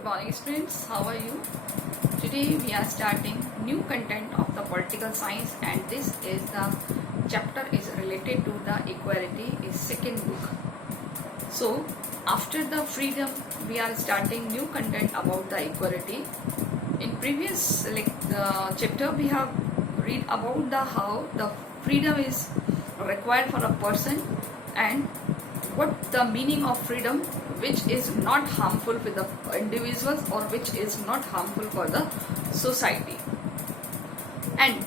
Good morning students, how are you? Today we are starting new content of the political science, and this is the chapter is related to the equality is second book. So after the freedom we are starting new content about the equality. In previous chapter we have read about the how the freedom is required for a person and what the meaning of freedom, which is not harmful for the individuals or which is not harmful for the society. And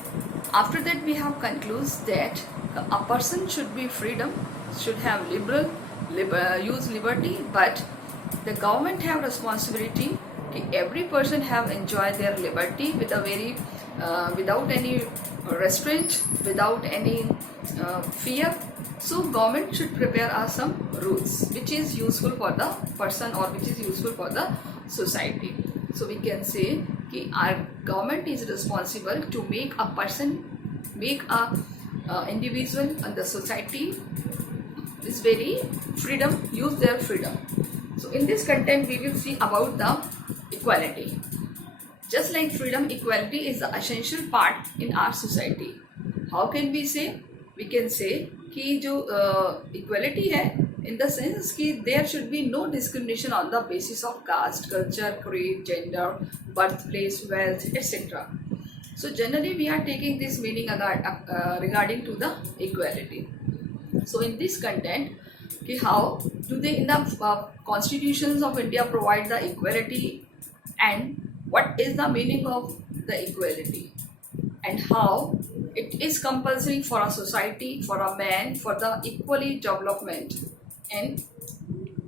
after that we have concludes that a person should be freedom, should have use liberty, but the government have responsibility that every person have enjoy their liberty with a very without any restraint, without any fear. So government should prepare us some rules which is useful for the person or which is useful for the society. So we can say that our government is responsible to make a person, make a individual and the society is very freedom, use their freedom. So in this content we will see about the equality. Just like freedom, equality is the essential part in our society. How can we say? We can say कि जो equality है in the sense कि there should be no discrimination on the basis of caste, culture, creed, gender, birth place, wealth, etcetera. So generally we are taking this meaning regarding to the equality. So in this content, कि how do they in the constitutions of India provide the equality and what is the meaning of the equality and how it is compulsory for a society, for a man, for the equally development, and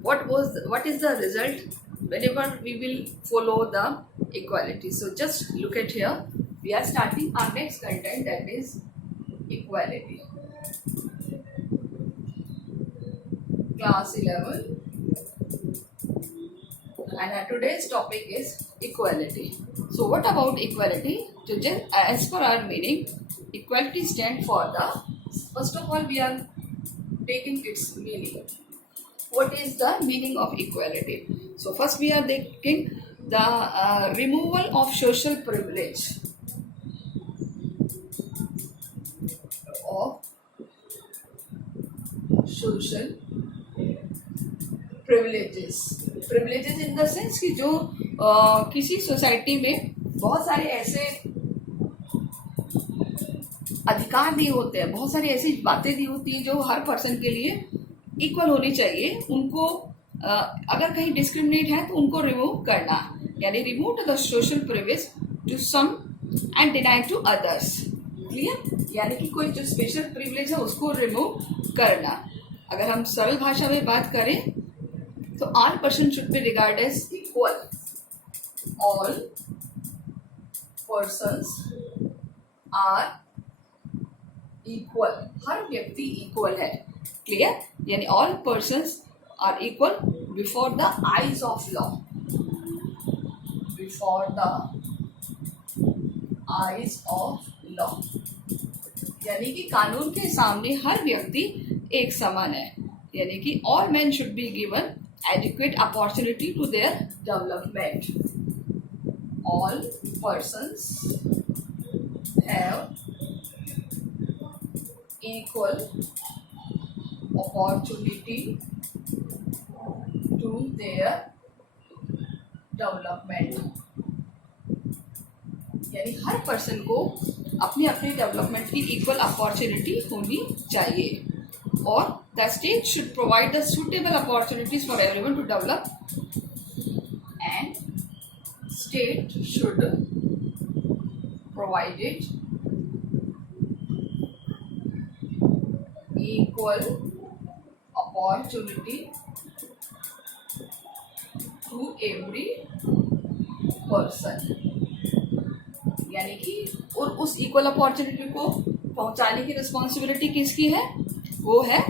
what is the result whenever we will follow the equality. So just look at here, we are starting our next content, that is equality. Class 11, and today's topic is equality. So what about equality? So just as per our meaning, equality stands for the, first of all we are taking its meaning. What is the meaning of equality? So first we are taking the removal of social privilege. Of social privileges in the sense कि जो किसी society में बहुत सारे ऐसे अधिकार नहीं होते हैं, बहुत सारी ऐसी बातें दी होती हैं जो हर पर्सन के लिए इक्वल होनी चाहिए. उनको अगर कहीं डिस्क्रिमिनेट है तो उनको रिमूव करना, यानी remove the social privilege to some and deny to others. Clear? यानी कि कोई जो स्पेशल प्रिविलेज है उसको रिमूव करना. अगर हम सरल भाषा में बात करें तो all person should be regard as equal. All persons are equal, हर व्यक्ति इक्वल है. क्लियर? यानी all persons are equal before the eyes of law. Before the eyes of law, यानी कि कानून के सामने हर व्यक्ति एक समान है. यानी कि all man should be given adequate opportunity to their development. All persons have equal opportunity to their development. यानी हर पर्सन को अपने अपने डेवलपमेंट की इक्वल अपॉर्चुनिटी होनी चाहिए. और the state should provide the suitable opportunities for everyone to develop, and state should provide it equal opportunity to every person. यानी कि और उस इक्वल अपॉर्चुनिटी को पहुंचाने की रिस्पॉन्सिबिलिटी किसकी है? वो है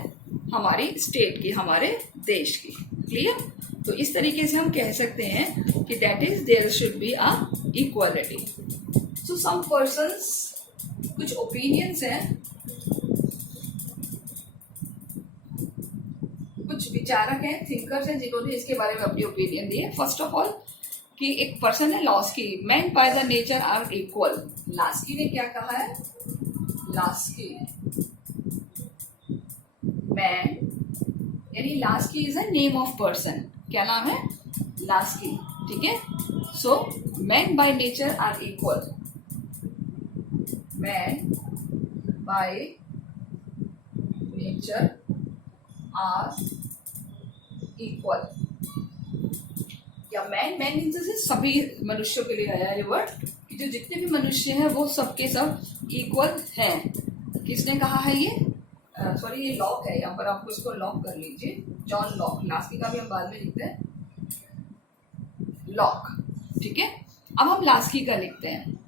हमारी स्टेट की, हमारे देश की. क्लियर? तो इस तरीके से हम कह सकते हैं कि that is there should be a equality. So some persons, कुछ ओपिनियंस हैं, कुछ विचारक हैं, थिंकर्स हैं जिन्होंने इसके बारे में अपनी ओपिनियन दी है. फर्स्ट ऑफ ऑल कि एक पर्सन है Laski, man by the nature are equal. Laski ने क्या कहा है? लास्की, मैन, यानी Laski is a name of person. क्या नाम है? लास्की। ठीक है। So man by nature are equal, man by nature are equal. या मैन मीन्स सभी मनुष्यों के लिए आया ये वर्ड, कि जो जितने भी मनुष्य हैं वो सबके सब इक्वल हैं। किसने कहा है ये? सॉरी, ये लॉक है, यहाँ पर आपको इसको लॉक कर लीजिए। जॉन लॉक, लास्की का भी हम बाद में लिखते हैं लॉक। ठीक है। अब हम लास्की का लिखते हैं।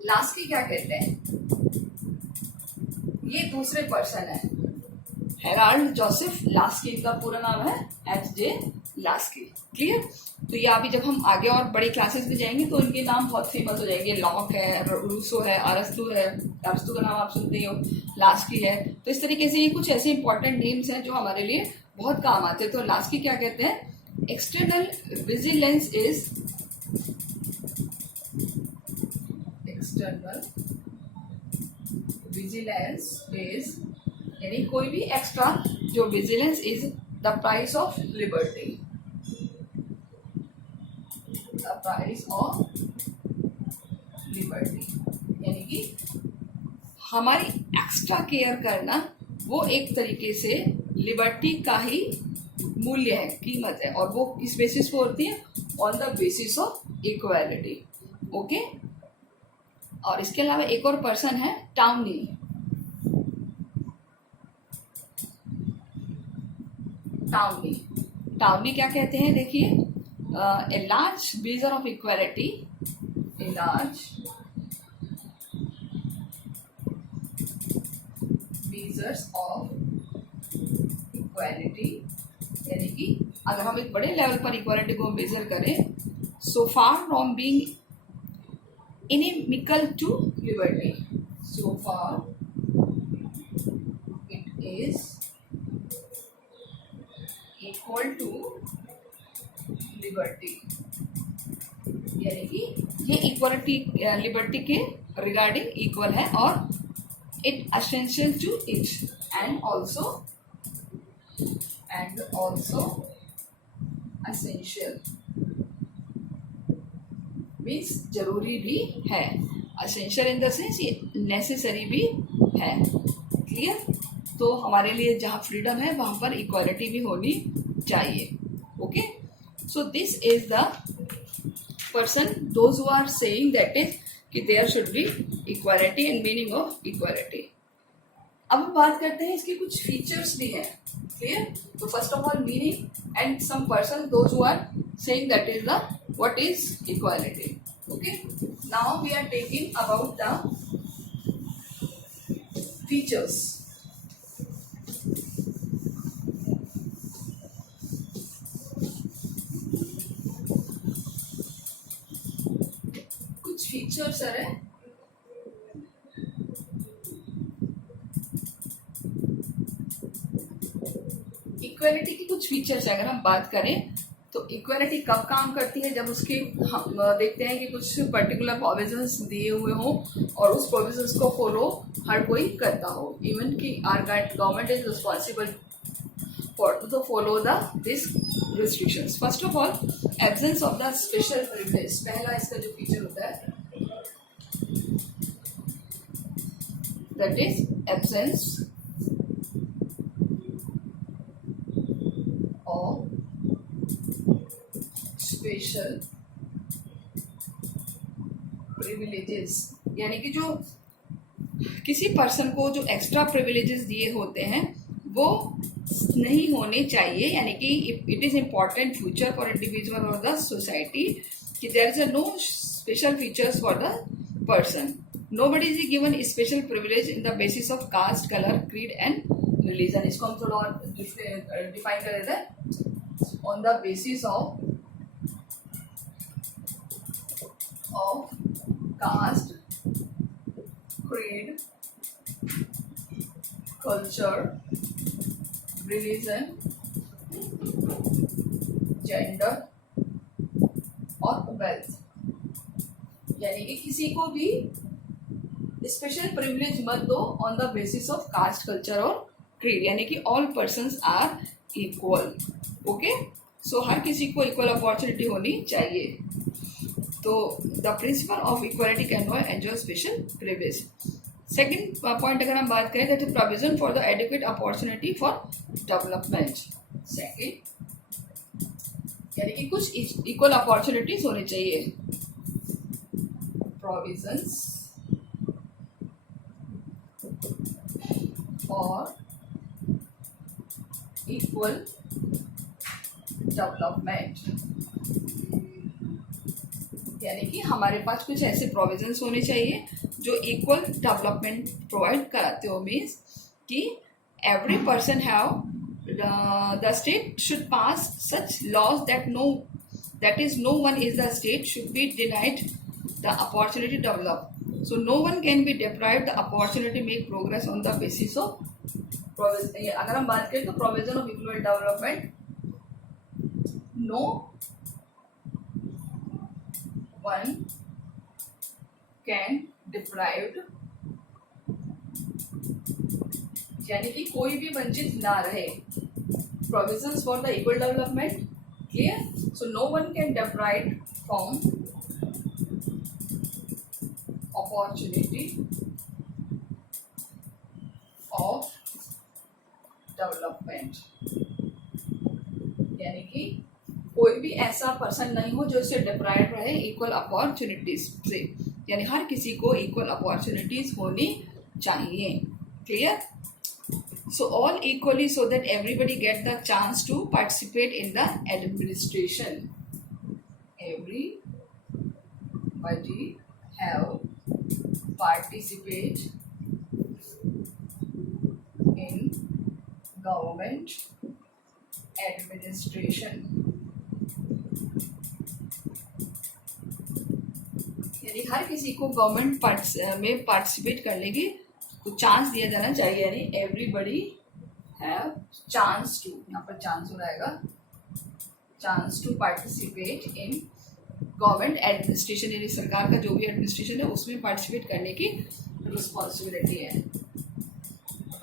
लास्की क्या कहते हैं? ये दूसरे पर्सन है, हेराल्ड जोसेफ लास्की, इनका पूरा नाम है H.J. लास्की। क्लियर? तो ये अभी जब हम आगे और बड़ी क्लासेस में जाएंगे तो इनके नाम बहुत फेमस हो जाएंगे। लॉक है, रूसो है, अरस्तु है, अरस्तु का नाम आप सुनते ही हो, लास्की है। तो इस तरीके से ये कुछ ऐसे इंपॉर्टेंट नेम्स हैं जो हमारे लिए बहुत काम आते हैं। तो लास्की क्या कहते हैं? External vigilance is, external vigilance is, यानी कोई भी एक्स्ट्रा जो vigilance is the price of liberty, the price of liberty, यानी कि हमारी एक्स्ट्रा केयर करना वो एक तरीके से लिबर्टी का ही मूल्य है, कीमत है, और वो किस बेसिस पर होती है? On the basis of equality. Okay. और इसके अलावा एक और पर्सन है टाउनी। टाउनी, टाउनी क्या कहते हैं? देखिए, a large measure of equality, a large measures of equality, यानी कि अगर हम एक बड़े लेवल पर इक्वालिटी को मेजर करें, so far from being inimical to liberty, so far it is equal to liberty, यानी कि ये इक्वालिटी लिबर्टी के रिगार्डिंग इक्वल है, और it essential to it, and also essential means जरूरी भी है। असेंशियल इन द सेंस ये नेसेसरी भी है। क्लियर? तो हमारे लिए जहाँ फ्रीडम है वहाँ पर इक्वालिटी भी होनी चाहिए। Okay. So this is the person those who are saying that is कि there should be equality and meaning of equality. अब हम बात करते हैं इसके कुछ फीचर्स भी हैं। क्लियर? तो first of all meaning and some person those who are saying that is the what is equality. Okay. Now we are taking about the features. कुछ फीचर्स है इक्वालिटी की, कुछ फीचर्स अगर हम बात करें तो इक्वालिटी कब काम करती है? जब उसके हम देखते हैं कि कुछ पर्टिकुलर प्रोविजंस दिए हुए हों और उस प्रोविजंस को फॉलो हर कोई करता हो। इवन कि our government is responsible for to follow the this restrictions. First of all, absence of the special privilege. पहला इसका जो फीचर होता है that is absence of special privileges, यानी कि जो किसी पर्सन को जो एक्स्ट्रा प्रिविलेजेस दिए होते हैं वो नहीं होने चाहिए, यानी कि it is important future for individual और द सोसाइटी कि there is no special features for the person. Nobody is given special privilege in the basis of caste, colour, creed and religion. इसको हम थोड़ा और डिफाइन कर देते हैं। On the basis of caste, creed, culture, religion, gender, और wealth, यानी कि किसी को भी स्पेशल प्रिविलेज मत दो on the basis of caste, culture और क्रीड, यानी कि all persons are equal. Okay, so हर किसी को इक्वल अपॉर्चुनिटी होनी चाहिए. तो the principle of equality can not enjoy special privilege. Second point अगर हम बात करें, that is provision for the adequate opportunity for development. Second, यानी कि कुछ इक्वल अपॉर्चुनिटीज होनी चाहिए. प्रोविजंस फॉर इक्वल डेवलपमेंट, यानी कि हमारे पास कुछ ऐसे प्रोविजंस होने चाहिए जो इक्वल डेवलपमेंट प्रोवाइड कराते हो. मीन्स कि every person have the state should pass such laws that no one is the state should be denied the opportunity to develop. So no one can be deprived the opportunity to make progress on the basis of provision. अगर हम बात करें तो provision of equal development, no one can deprived, यानी कि कोई भी वंचित ना रहे. Provisions for the equal development, clear? So no one can deprive from opportunity of development, यानी कि कोई भी ऐसा पर्सन नहीं हो जो इससे डिप्राइव रहे इक्वल अपॉर्चुनिटीज से, यानी हर किसी को इक्वल अपॉर्चुनिटीज होनी चाहिए. Clear? So all equally, so that everybody get the chance to participate in the administration. Everybody have participate in government administration. यानी हर किसी को गवर्नमेंट में पार्टिसिपेट करने की तो चांस दिया जाना चाहिए. यानी एवरीबडी हैव चांस टू, यहाँ पर चांस हो जाएगा, chance to participate in government administration, यानी सरकार का जो भी एडमिनिस्ट्रेशन है उसमें पार्टिसिपेट करने की रिस्पॉन्सिबिलिटी है,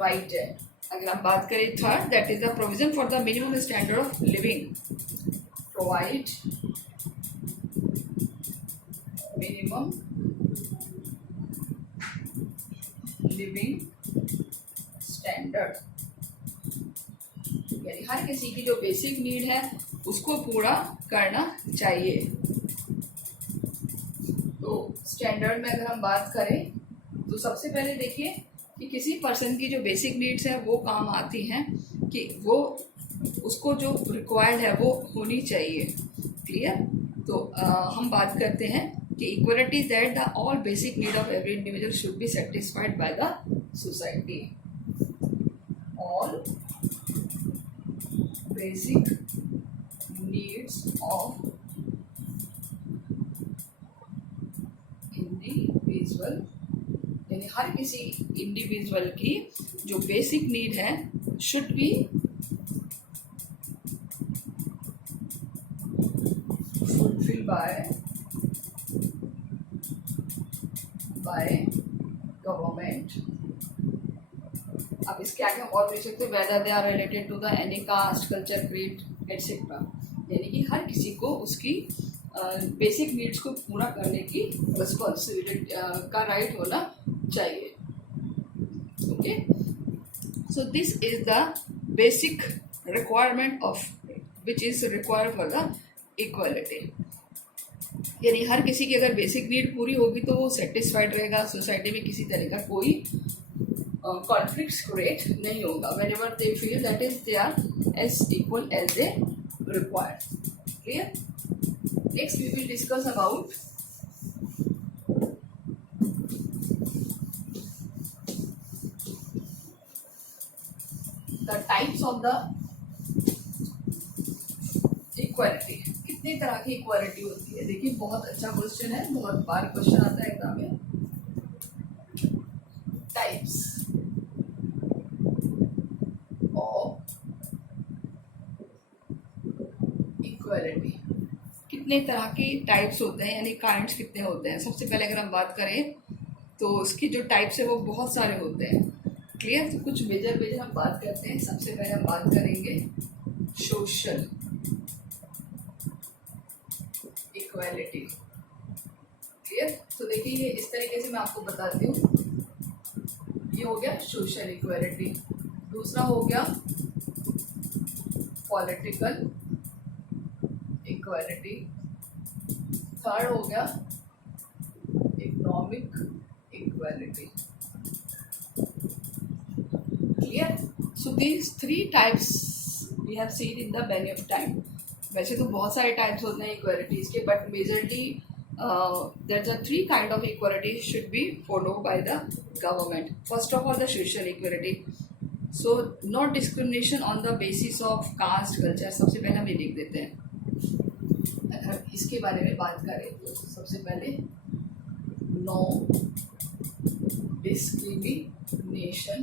राइट है. अगर हम बात करें third, that is the provision for the minimum standard of living. Provide minimum living standard, यानी हर किसी की जो बेसिक नीड है उसको पूरा करना चाहिए. तो स्टैंडर्ड में अगर हम बात करें तो सबसे पहले देखिए कि किसी पर्सन की जो बेसिक नीड्स है वो काम आती हैं, कि वो उसको जो रिक्वायर्ड है वो होनी चाहिए. क्लियर? तो हम बात करते हैं कि equality that the all basic need of every individual should be satisfied by the society. All basic needs of individual, यानी हर किसी इंडिविजुअल की जो बेसिक नीड है should be fulfil by government. अब इसके आगे हम और देख सकते हैं, whether they are related to the any caste, culture, creed etcetera, यानी कि हर किसी को उसकी बेसिक नीड्स को पूरा करने की रिस्पॉन्सिबिलिटी का राइट होना चाहिए. Okay, so this is the basic requirement of which is required for the equality. यानी हर किसी की अगर बेसिक नीड पूरी होगी तो वो सेटिस्फाइड रहेगा, सोसाइटी में किसी तरह का कोई कॉन्फ्लिक्ट क्रिएट नहीं होगा. Whenever they feel that is they are as equal as they required. Clear? Next we will discuss about the types of the equality. कितनी तरह की इक्वालिटी होती है? देखिए, बहुत अच्छा क्वेश्चन है, बहुत बार क्वेश्चन आता है एग्जाम में. टाइप्स ऑफ इक्वालिटी, कितने तरह की टाइप्स होते हैं, यानी काइंड्स कितने होते हैं। सबसे पहले अगर हम बात करें तो उसकी जो टाइप्स है वो बहुत सारे होते हैं। क्लियर? तो कुछ मेजर हम बात करते हैं। सबसे पहले हम बात करेंगे सोशल इक्वालिटी। क्लियर? तो देखिए ये इस तरीके से मैं आपको बताती हूँ। ये हो गया सोशल इक्वालिटी। दूसरा हो गया पॉलिटिकल इक्वालिटी। थर्ड हो गया economic equality. Clear? So these 3 types we have seen in the बेनी ऑफ टाइम। वैसे तो बहुत सारे टाइप्स होते हैं इक्वालिटीज के, but majorly there's a 3 kind of equality should be followed by the government. First of all, the social equality. So no discrimination on the basis of caste, culture. सबसे पहले हम ये लिख देते हैं। अगर इसके बारे में बात करें तो सबसे पहले no discrimination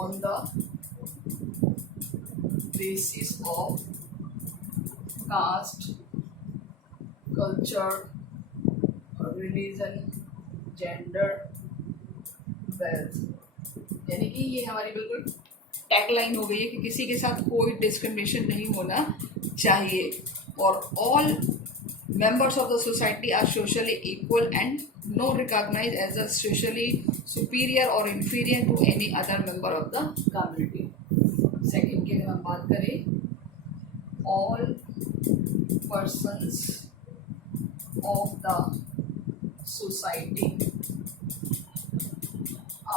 on the basis of caste, culture, religion, gender, wealth. यानी कि ये हमारी बिल्कुल टैगलाइन हो गई है कि किसी के साथ कोई डिस्क्रिमिनेशन नहीं होना चाहिए और all members of the society are socially equal and no recognized as a socially superior or inferior to any other member of the community. Second की अगर हम बात करें, all persons of the society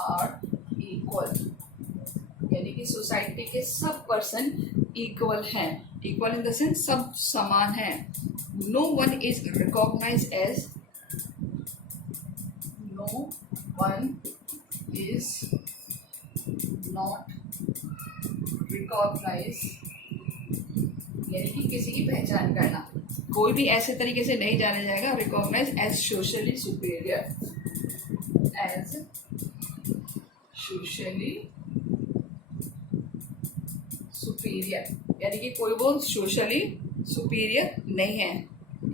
are equal. यानी कि society के सब person equal हैं। इक्वल इन द सेंस सब समान हैं। No one is recognise as no one is not recognise, यानी कि किसी की पहचान करना, कोई भी ऐसे तरीके से नहीं जाना जाएगा। Recognise as socially superior, as socially superior, यानी कि कोई वो सोशली सुपीरियर नहीं है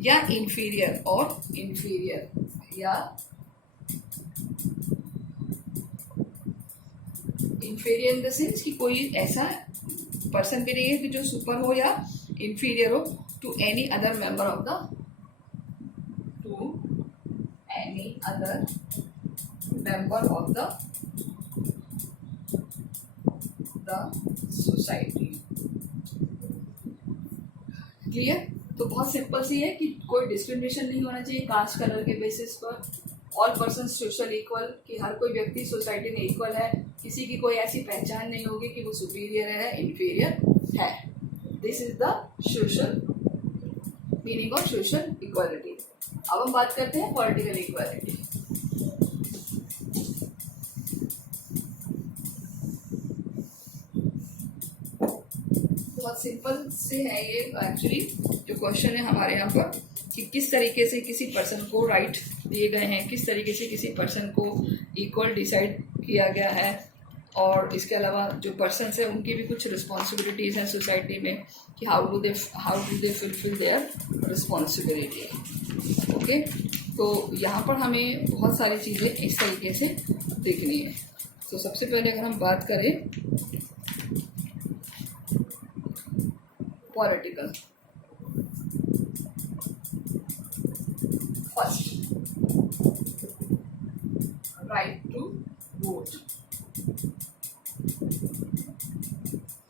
या इंफीरियर और इंफीरियर या इंफीरियर इन द सेंस कि कोई ऐसा पर्सन भी नहीं है कि जो सुपर हो या इंफीरियर हो to any other member of the society. Clear? तो बहुत सिंपल सी है कि कोई डिस्क्रिमिनेशन नहीं होना चाहिए कास्ट कलर के बेसिस पर। ऑल पर्सन सोशल इक्वल, कि हर कोई व्यक्ति सोसाइटी में इक्वल है, किसी की कोई ऐसी पहचान नहीं होगी कि वो सुपीरियर है, इंफीरियर है। This is the social meaning of social equality. अब हम बात करते हैं पॉलिटिकल इक्वालिटी। बहुत सिंपल से है ये एक्चुअली जो क्वेश्चन है हमारे यहाँ पर, कि किस तरीके से किसी पर्सन को राइट दिए गए हैं, किस तरीके से किसी पर्सन को इक्वल डिसाइड किया गया है, और इसके अलावा जो पर्सन्स हैं उनकी भी कुछ रिस्पॉन्सिबिलिटीज़ हैं सोसाइटी में कि how do they fulfil their responsibility. Okay, तो यहाँ पर हमें बहुत सारी चीज़ें इस तरीके से देखनी है। तो सबसे पहले अगर हम बात करें political, first right to vote.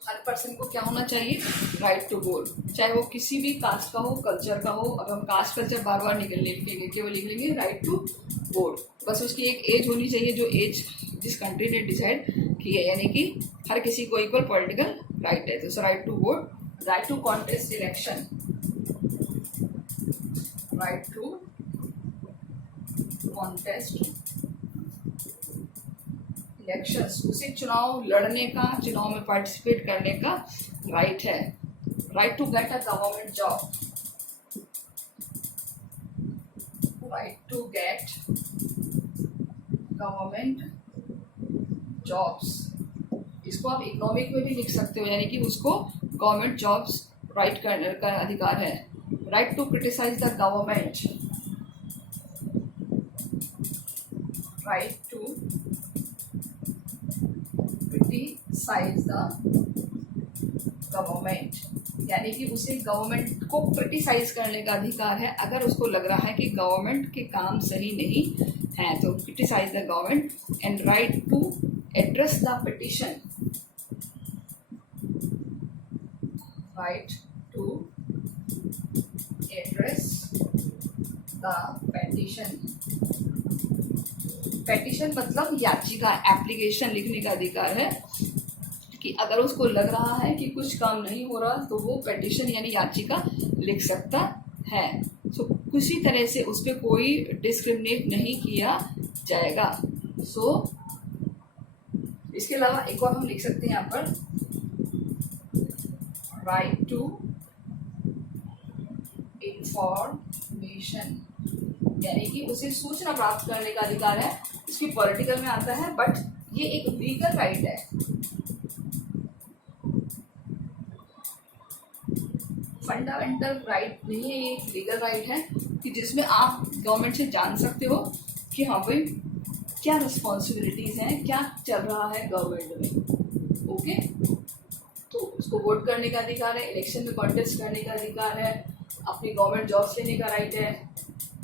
हर पर्सन को क्या होना चाहिए? राइट टू वोट, चाहे वो किसी भी कास्ट का हो, कल्चर का हो। अब हम कास्ट कल्चर बार बार लिखेंगे, केवल लिख लेंगे राइट टू वोट। बस उसकी एक एज होनी चाहिए जो एज जिस कंट्री ने डिसाइड की है, यानी कि हर किसी को इक्वल पॉलिटिकल राइट है। तो right to vote, right to contest election, right to contest elections, उसे चुनाव लड़ने का, चुनाव में पार्टिसिपेट करने का राइट है। Right to get a government job, right to get government jobs. इसको आप इकोनॉमिक में भी लिख सकते हो, यानी कि उसको गवर्नमेंट जॉब्स राइट करने का अधिकार है। right to criticize the government, right to criticize the government, यानी कि उसे गवर्नमेंट को क्रिटिसाइज करने का अधिकार है अगर उसको लग रहा है कि गवर्नमेंट के काम सही नहीं है, तो criticise the government. And right to address the petition, right to address the petition. Petition मतलब याचिका, एप्लीकेशन लिखने का अधिकार है कि अगर उसको लग रहा है कि कुछ काम नहीं हो रहा तो वो पेटिशन यानी याचिका लिख सकता है। सो किसी तरह से उस पर कोई डिस्क्रिमिनेट नहीं किया जाएगा। सो इसके अलावा एक और हम लिख सकते हैं यहाँ पर राइट टू इंफॉर्मेशन, यानी कि उसे सूचना प्राप्त करने का अधिकार है। इसकी पॉलिटिकल में आता है बट ये एक लीगल राइट है। फंडामेंटल राइट नहीं है, ये एक लीगल राइट है कि जिसमें आप गवर्नमेंट से जान सकते हो कि हाँ भाई क्या रिस्पॉन्सिबिलिटीज़ हैं, क्या चल रहा है गवर्नमेंट में। ओके, तो उसको वोट करने का अधिकार है, इलेक्शन में कॉन्टेस्ट करने का अधिकार है, अपनी गवर्नमेंट जॉब्स लेने का राइट है,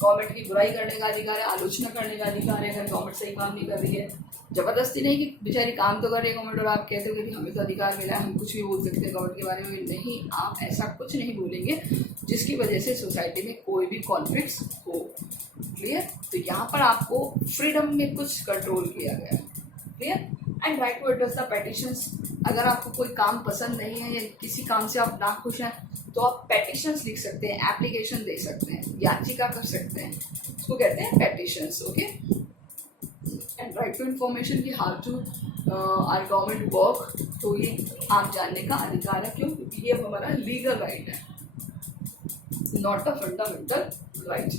गवर्नमेंट की बुराई करने का अधिकार है, आलोचना करने का अधिकार है अगर गवर्नमेंट सही काम नहीं कर रही है। जबरदस्ती नहीं कि बेचारी काम तो कर रही है गवर्नमेंट और आप कहते हो कि हमें तो अधिकार मिला है, हम कुछ भी बोल सकते हैं गवर्नमेंट के बारे में। नहीं, आप ऐसा कुछ नहीं बोलेंगे जिसकी वजह से सोसाइटी में कोई भी कॉन्फ्लिक्ट्स हो। क्लियर? तो यहाँ पर आपको फ्रीडम में कुछ कंट्रोल किया गया है। Clear? And right to address the petitions, अगर आपको कोई काम पसंद नहीं है या किसी काम से आप नाखुश हैं तो आप पेटिशंस लिख सकते हैं, एप्लीकेशन दे सकते हैं, याचिका कर सकते हैं, उसको कहते हैं petitions. Okay, and right to information की how to our government work, तो ये आप जानने का अधिकार है। क्यों? क्योंकि ये हमारा लीगल राइट है, not a fundamental right.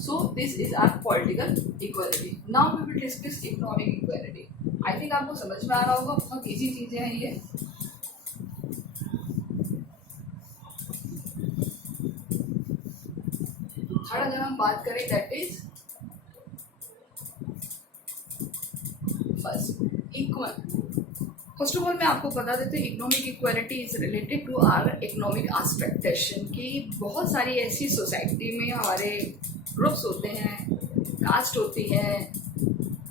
So this is our political equality. Now we will discuss economic equality. I think आपको समझ में आ रहा होगा, बहुत ईजी चीजें हैं ये। थर्ड अगर हम बात करें that is first equal. First of all मैं आपको बता देती हूँ economic equality is related to our economic expectation की बहुत सारी ऐसी सोसाइटी में हमारे ग्रुप्स होते हैं, कास्ट होती है,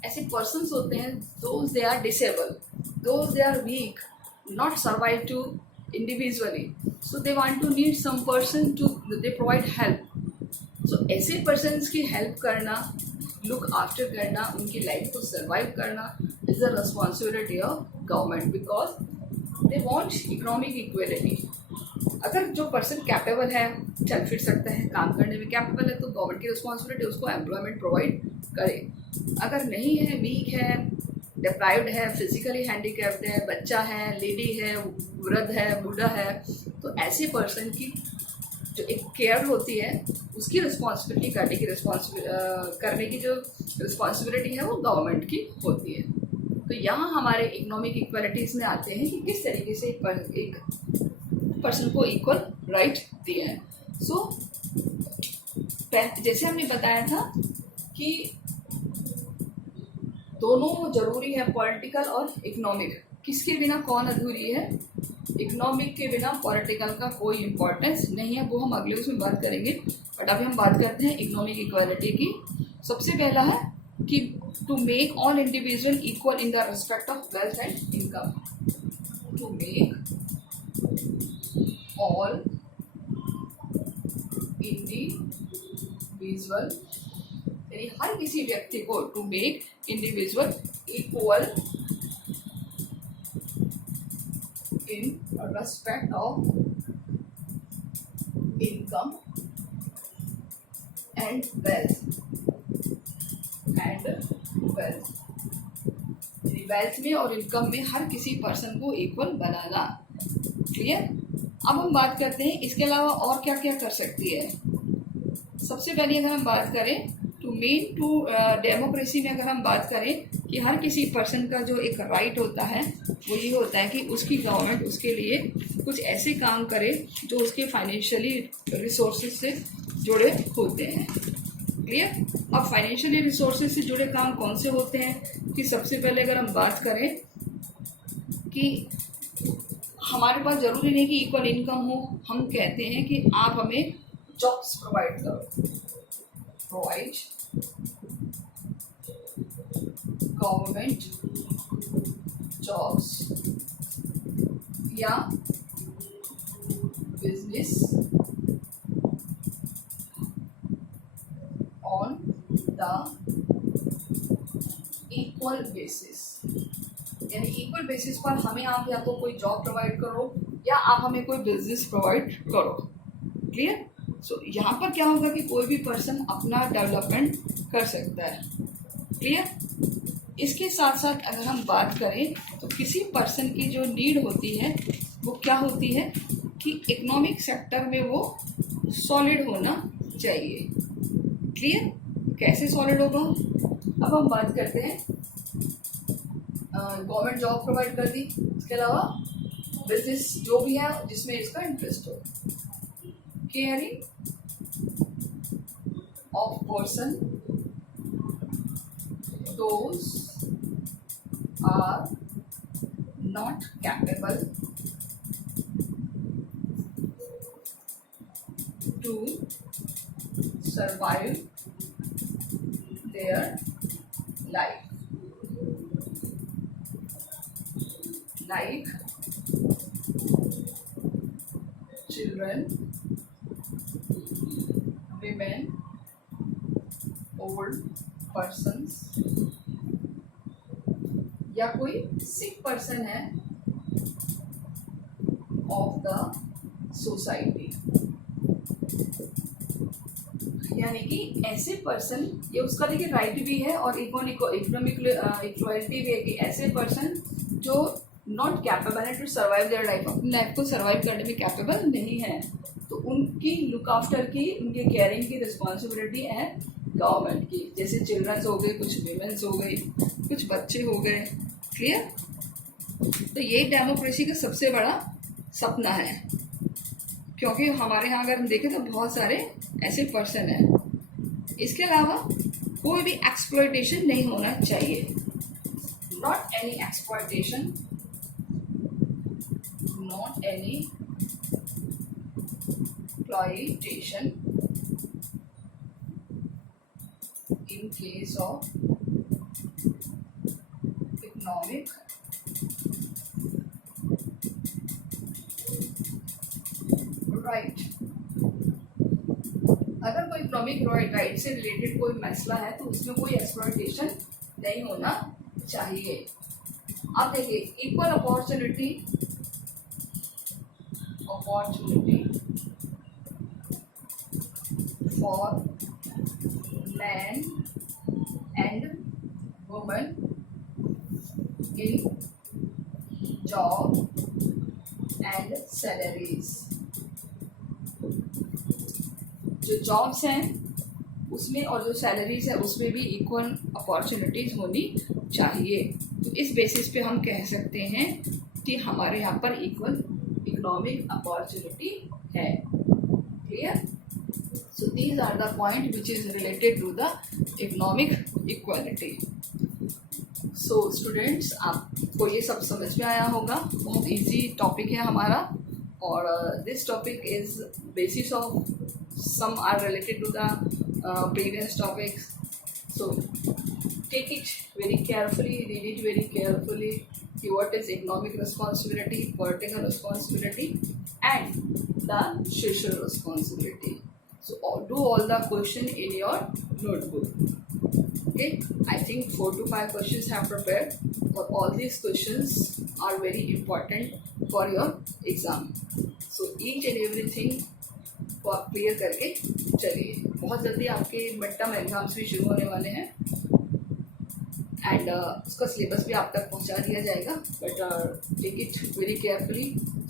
ऐसे पर्सन्स होते हैं, those they are disable, those they are weak, not survive to individually, so they want to need some person to they provide help. So ऐसे पर्सन्स की हेल्प करना, लुक आफ्टर करना, उनकी लाइफ को सर्वाइव करना is the responsibility of government because they want economic equality. अगर जो person capable है, चल फिर सकता है, काम करने में कैपेबल है, तो गवर्नमेंट की रिस्पॉन्सिबिलिटी उसको एम्प्लॉयमेंट प्रोवाइड करे। अगर नहीं है, वीक है, डिप्राइव्ड है, फिजिकली हैंडीकैप्ड है, बच्चा है, लेडी है, वृद्ध है, बूढ़ा है, तो ऐसे पर्सन की जो एक केयर होती है उसकी रिस्पॉन्सिबिलिटी करने की जो रिस्पॉन्सिबिलिटी है वो गवर्नमेंट की होती है। तो यहाँ हमारे इकोनॉमिक इक्वालिटीज़ में आते हैं कि किस तरीके से एक पर्सन को इक्वल राइट दिया है। सो जैसे हमने बताया था कि दोनों जरूरी है, पॉलिटिकल और इकोनॉमिक। किसके बिना कौन अधूरी है? इकोनॉमिक के बिना पॉलिटिकल का कोई इम्पोर्टेंस नहीं है, वो हम अगले उसमें बात करेंगे। बट अभी हम बात करते हैं इकोनॉमिक इक्वालिटी की। सबसे पहला है कि to make all individual equal in the respect of wealth and income. To make all individual, यानी हर किसी व्यक्ति को, to make individual equal in respect of income and wealth wealth में और इनकम में हर किसी पर्सन को इक्वल बनाना। क्लियर? अब हम बात करते हैं इसके अलावा और क्या क्या कर सकती है। सबसे पहले अगर हम बात करें टू डेमोक्रेसी में अगर हम बात करें कि हर किसी पर्सन का जो एक राइट होता है वो ये होता है कि उसकी गवर्नमेंट उसके लिए कुछ ऐसे काम करे जो उसके फाइनेंशियली रिसोर्सेज से जुड़े होते हैं। क्लियर? अब फाइनेंशियली रिसोर्सेज से जुड़े काम कौन से होते हैं कि सबसे पहले अगर हम बात करें कि हमारे पास ज़रूरी नहीं कि इक्वल इनकम हो, हम कहते हैं कि आप हमें जॉब्स प्रोवाइड करो, प्रोवाइड गवर्नमेंट जॉब्स या business on the equal basis, यानी इक्वल बेसिस पर हमें आप या तो कोई जॉब प्रोवाइड करो या आप हमें कोई बिजनेस प्रोवाइड करो। क्लियर? सो यहाँ पर क्या होगा कि कोई भी पर्सन अपना डेवलपमेंट कर सकता है। क्लियर? इसके साथ साथ अगर हम बात करें तो किसी पर्सन की जो नीड होती है वो क्या होती है कि इकोनॉमिक सेक्टर में वो सॉलिड होना चाहिए। क्लियर? कैसे सॉलिड होगा? अब हम बात करते हैं गवर्नमेंट जॉब प्रोवाइड कर दी, इसके अलावा बिजनेस जो भी है जिसमें इसका इंटरेस्ट हो, caring of person those are not capable to survive their life, like children, women, old persons, या कोई sick person है of the society, यानी कि ऐसे पर्सन, ये उसका देखिए राइट भी है और इकोनॉमिक इक्वालिटी भी है कि ऐसे पर्सन जो नॉट कैपेबल है टू सर्वाइव देयर लाइफ, अपनी लाइफ को सर्वाइव करने में कैपेबल नहीं है, तो उनकी लुक आफ्टर की, उनके केयरिंग की रिस्पॉन्सिबिलिटी है गवर्नमेंट की। जैसे चिल्ड्रंस हो गए, कुछ वीमेंस हो गई, कुछ बच्चे हो गए। क्लियर? तो ये डेमोक्रेसी का सबसे बड़ा सपना है, क्योंकि हमारे यहाँ अगर हम देखें तो बहुत सारे ऐसे पर्सन हैं। इसके अलावा कोई भी एक्सप्लॉयटेशन नहीं होना चाहिए, not any exploitation, not any exploitation in case of economic right. अगर कोई इकोनॉमिक राइट से रिलेटेड कोई मसला है तो उसमें कोई एक्सप्लॉयटेशन नहीं होना चाहिए। अब देखिए, equal opportunity for man and women in job and salaries. जो जॉब्स हैं उसमें और जो सैलरीज है उसमें भी इक्वल अपॉर्चुनिटीज होनी चाहिए। तो इस बेसिस पे हम कह सकते हैं कि हमारे यहाँ पर इक्वल इकोनॉमिक अपॉर्चुनिटी है। Clear? So these are the point which is related to the economic equality. So students, आपको ये सब समझ में आया होगा। बहुत इजी टॉपिक है हमारा, और this topic is basis of some are related to the previous topics, so take it very carefully, read it very carefully, see what is economic responsibility, political responsibility and the social responsibility. So do all the question in your notebook. Okay, I think 4 to 5 questions have prepared, or all these questions are very important for your exam, so each and everything को आप clear करके चलिए। बहुत जल्दी आपके mid term exams भी शुरू होने वाले हैं, एंड उसका सिलेबस भी आप तक पहुंचा दिया जाएगा, but take it very carefully,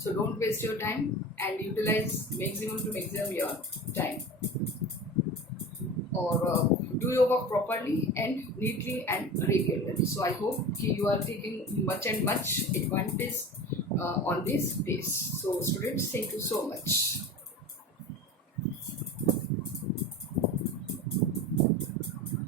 so don't waste your time and utilise maximum to maximum your time. or do your work properly and neatly and regularly. So I hope you are taking much and much advantage on this days. So students, thank you so much.